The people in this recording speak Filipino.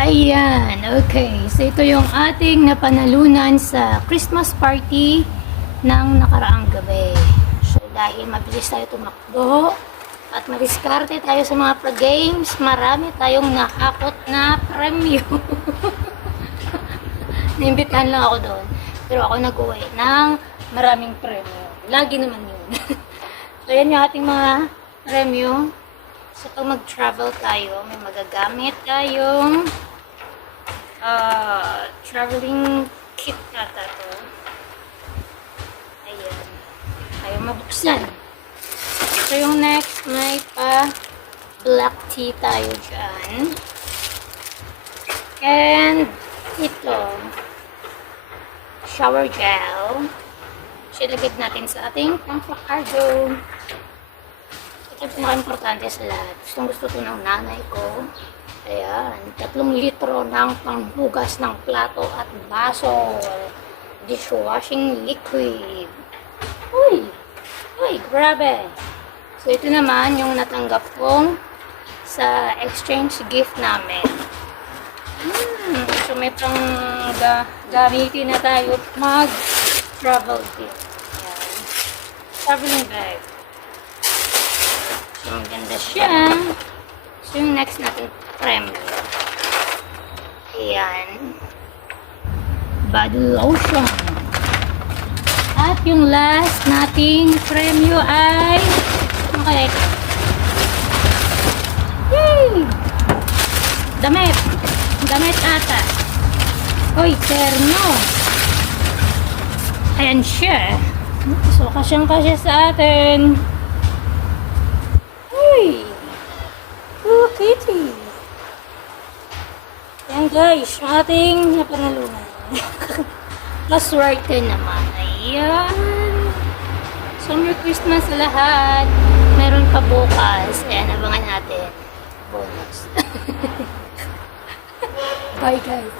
Ayan, okay. So ito yung ating napanalunan sa Christmas party ng nakaraang gabi. So dahil mabilis tayo tumakbo at madiskarte tayo sa mga games, marami tayong nahakot na premyo. Naimbitahan lang ako doon. Pero ako nag-uwi ng maraming premyo. Lagi naman yun. So yan yung ating mga premyo. So pag mag-travel tayo, may magagamit tayong traveling kit nata to. Ayan. Ayaw mabuksan. So yung next, may pa black tea tayo dyan. And ito, shower gel. Silagay natin sa ating pang-cargo. Ito yung pinaka-importante sa lahat. Gusto ito ng nanay ko. Ayan, 3 litro ng panghugas ng plato at baso. Dishwashing liquid. Uy! Uy, grabe! So, ito naman yung natanggap kong sa exchange gift namin. So, may pang gamitin na tayo mag-travel gift. Ayan. Traveling bag. So, maganda siya. So, yung next natin premyo. Ayan. Body lotion. At yung last nating premyo ay ano kaya ito? Yay! Damit. Damit ata. Uy, terno. Ayan siya. So, kasyang-kasya sa atin. Uy! Hello Kitty! Yan guys, yung ating napanalunan. Maswerte naman. Ayan. So, Merry Christmas sa lahat. Meron pa bukas. Ayan, abangan natin. Bonus. Bye guys.